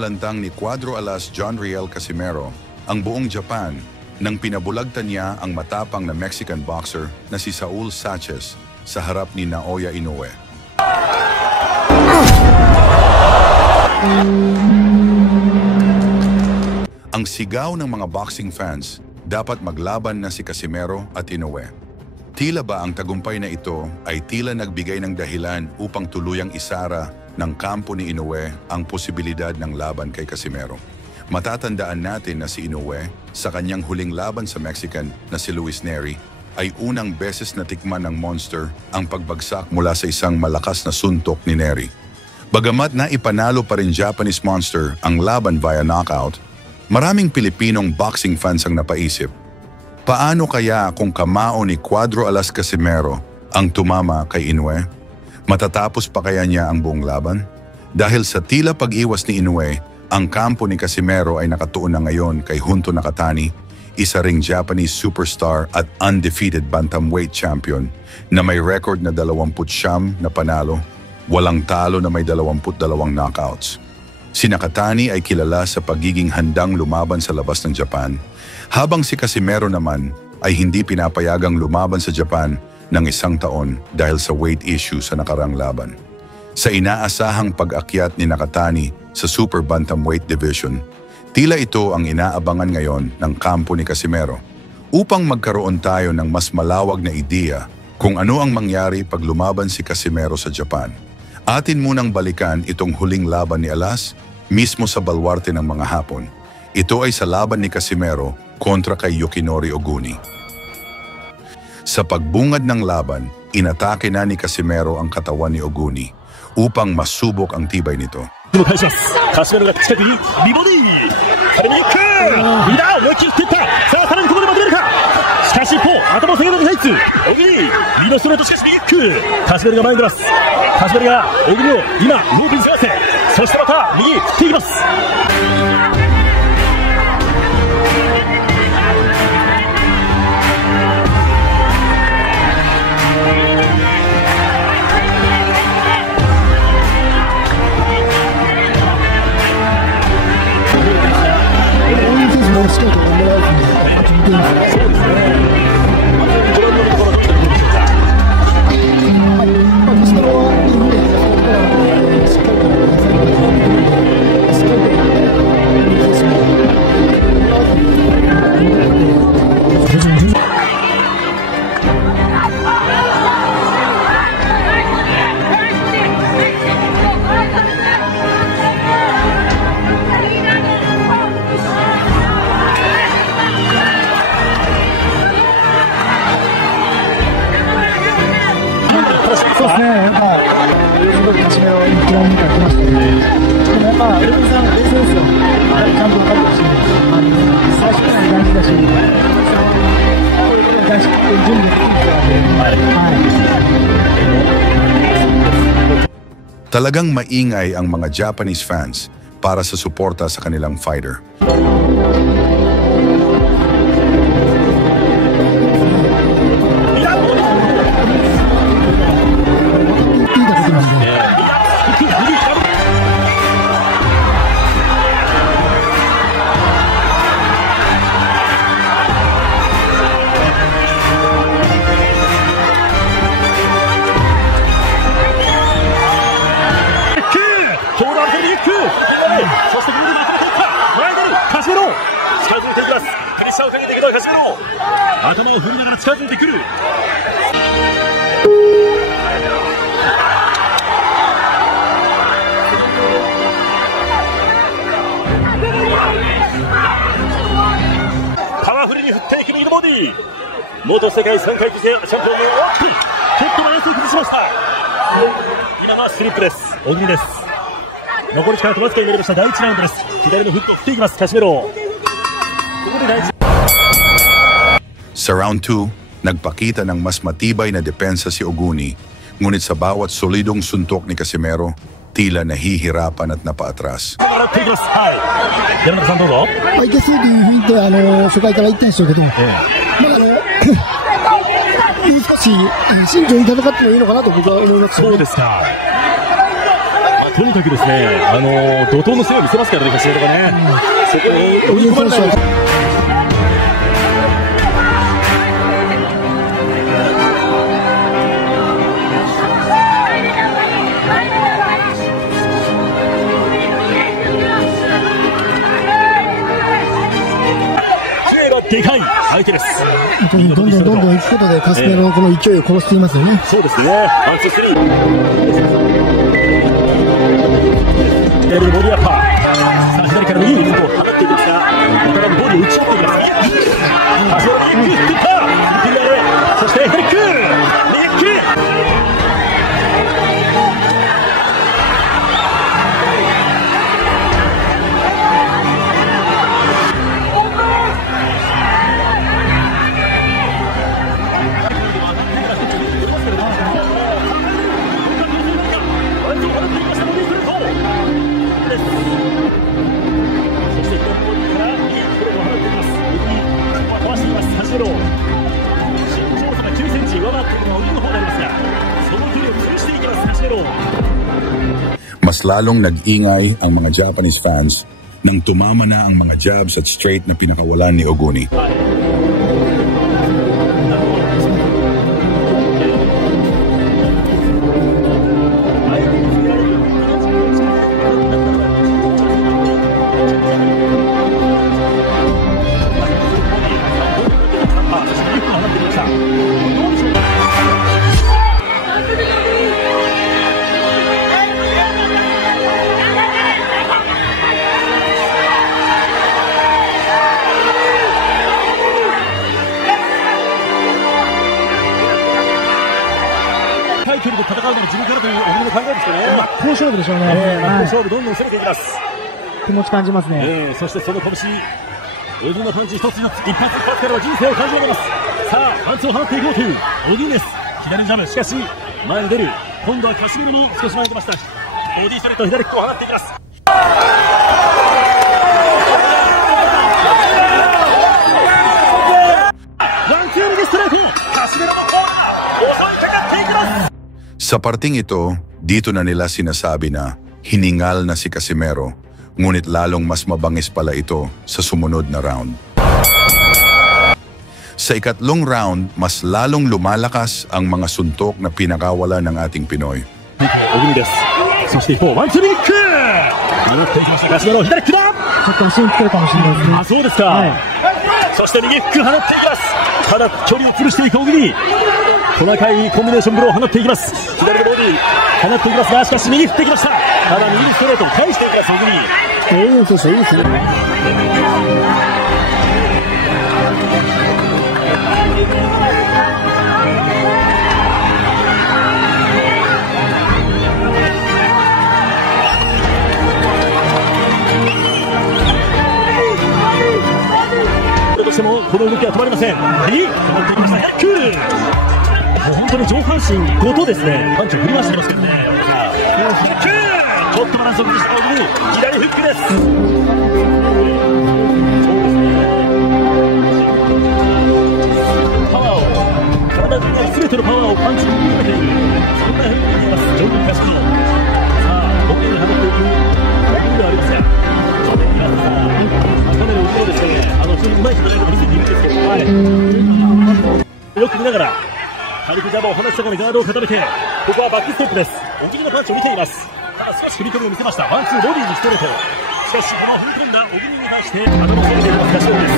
kinulantang ni Cuadro Alas John Riel Casimero ang buong Japan nang pinabulagtan niya ang matapang na Mexican boxer na si Saul Sanchez sa harap ni Naoya Inoue. Ang sigaw ng mga boxing fans, dapat maglaban na si Casimero at Inoue. Tila ba ang tagumpay na ito ay tila nagbigay ng dahilan upang tuluyang isara ng kampo ni Inoue ang posibilidad ng laban kay Casimero. Matatandaan natin na si Inoue sa kanyang huling laban sa Mexican na si Luis Nery ay unang beses na tikman ng Monster ang pagbagsak mula sa isang malakas na suntok ni Nery. Bagamat na ipanalo pa rin Japanese Monster ang laban via knockout, maraming Pilipinong boxing fans ang napaisip, paano kaya kung kamao ni Cuadro Alas Casimero ang tumama kay Inoue? Matatapos pa kaya niya ang buong laban? Dahil sa tila pag-iwas ni Inoue, ang kampo ni Casimero ay nakatuon na ngayon kay Junto Nakatani, isa ring Japanese superstar at undefeated bantamweight champion na may record na 29 na panalo, walang talo na may 22 knockouts. Si Nakatani ay kilala sa pagiging handang lumaban sa labas ng Japan, habang si Casimero naman ay hindi pinapayagang lumaban sa Japan ng 1 taon dahil sa weight issue sa nakarang laban. Sa inaasahang pag-akyat ni Nakatani sa Super Bantamweight Division, tila ito ang inaabangan ngayon ng kampo ni Casimero upang magkaroon tayo ng mas malawag na ideya kung ano ang mangyari pag lumaban si Casimero sa Japan. Atin munang balikan itong huling laban ni Alas mismo sa balwarte ng mga Hapon. Ito ay sa laban ni Casimero kontra kay Yukinori Oguni. Sa pagbungad ng laban, inatake na ni Casimero ang katawan ni Oguni upang masubok ang tibay nito. カシメロが近くにリボディーさらに行くいだ思いっきり振っていったさあさらにここでまとめるかしかし一方頭を下げるに入ってオギリリのストレートしかし右キックカシメロが前に出ますカシメロがオギリを今ロープに背負わせそしてまた右振っていきます Talagang maingay ang mga Japanese fans para sa suporta sa kanilang fighter. Sa round 2, nagpakita ng mas matibay na depensa si Oguni, ngunit sa bawat solidong suntok ni Casimero, tila nahihirapan at napaatras. いけそうという雰囲気で初回から言ってんでしょうけど、もう少し慎重に戦ってもいいのかなと僕は思います。そうですか。とにかくですね、怒涛の攻めを見せますからね、柏とかね。そこに追い込まれない。でかい相手です。本当にどんどん行くことでカスメロのこの勢いを殺していますよね。そうですね。ワンツースリー。ボディアッパー。さあ左から右に放っていきますが、お互いにボディを打ち合っていきます。足をキック振った。そしてヘリック。右キック。Mas lalong nag-ingay ang mga Japanese fans nang tumama na ang mga jabs at straight na pinakawalan ni Oguni.勝負でしょうね。勝負どんどん攻めていきます。気持ち感じますね。そしてその拳、小木のパンチ一つ一発からは人生を感じられます。さあパンツを放っていこうという小木です。左ジャム、しかし前に出る。今度はカシミロに少し前に出ました。ボディストレート左キックを放っていきます。ワンツー右ストレート、カシミロ襲いかかっていきます。Sa parting ito, dito na nila sinasabi na hiningal na si Casimero, ngunit lalong mas mabangis pala ito sa sumunod na round. Sa ikatlong round, mas lalong lumalakas ang mga suntok na pinakawala ng ating Pinoy. Oguni desu. そして一方、ワンツーミック。戻ってきましたカシメロ、左キックだ。ちょっと足に来てるかもしれないですね。あ、そうですか。はい、そして右フック放っていきます。ただ距離を潰していく小木。細かいコンビネーションブローを放っていきます。左のボディ放っていきますが、しかし右振ってきました。ただ右にストレートを返していきます小木。いいですね、いいですね。どうしてもこの動きは止まりません。右持っていきました。クール。本当に上半身ごとですね、パンチを振り回していますけどね。ちょっとバランスを崩した小木、左フックです。パワーを、体にある全てのパワーをパンチに込めている、そんなふうに見えます、ジョン・カシメロ。さあ、ボケに放っていく小木ではありますが、皆さん、去年の後ろですね、非常にうまい戦いを見せているんですけど、よく見ながら、軽くジャブを放つところにガードを固めて、ここはバックステップです。小木のパンチを見ています。少し振り込みを見せました。ワンツーボディにストレート。しかしこの踏み込んだ小木に対して頭を下げていますカシオです。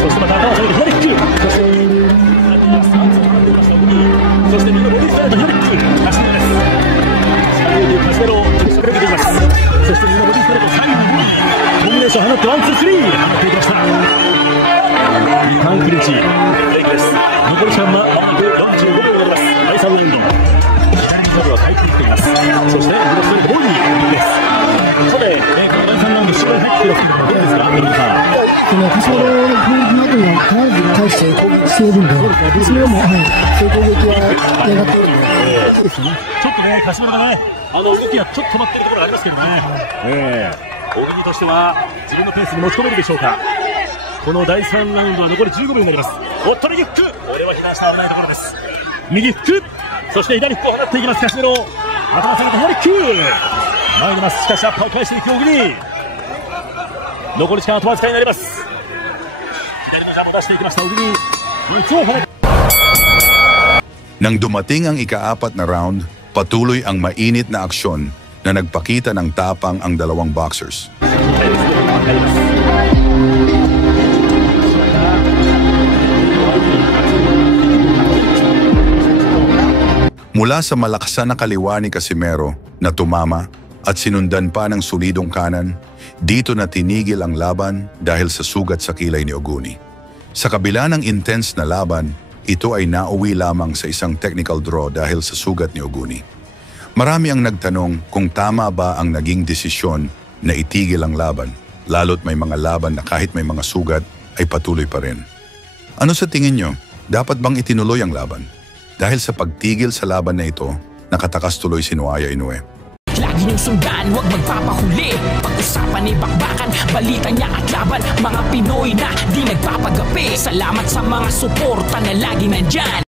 そしてまた頭を下げて左キック。そしてワンツーを放っていました小木。そして右のボディストレート左キック。カシオです。左右カシメロを仕掛けています。そして右のボディストレート左右コンビネーション放ってワンツースリー放っていきました。タンクリッチブレイクです。残り時間は45秒になります。第3ラウンド。まずは回復しています。そして右のストレートボディです。ここでこの第3ラウンド終盤に入っていますけども、どうですか、メリカ。カシメロの攻撃などには必ず対して攻撃しているんで、それも、そういう攻撃はやがっているんで、ですね。ちょっとね、カシメロがね、動きがちょっと止まっているところがありますけどね。小木としては自分のペースに持ち込めるでしょうか。この第3ラウンドは残り15秒になります。おっと右フック、これは避難して危ないところです。右フック、そして左フックを放っていきますカシメロ。頭下げて左キック。前に出ます。しかしアッパー返していく小栗。残り時間はわずかになります。左のジャブを出していきました小栗。Nang dumating ang ika-4 na round, patuloy ang mainit na aksyon na nagpakita ng tapang ang dalawang boxers. Mula sa malakasan na kaliwa ni Casimero na tumama at sinundan pa ng solidong kanan, dito na tinigil ang laban dahil sa sugat sa kilay ni Oguni. Sa kabila ng intense na laban, ito ay nauwi lamang sa isang technical draw dahil sa sugat ni Oguni. Marami ang nagtanong kung tama ba ang naging desisyon na itigil ang laban, lalo't may mga laban na kahit may mga sugat ay patuloy pa rin. Ano sa tingin nyo? Dapat bang itinuloy ang laban? Dahil sa pagtigil sa laban na ito, nakatakas tuloy si Naoya Inoue. Lagi niyong sundan, huwag magpapahuli. Pag-usapan ay bakbakan, balita niya at laban. Mga Pinoy na di nagpapagapi. Salamat sa mga suporta na lagi nandyan.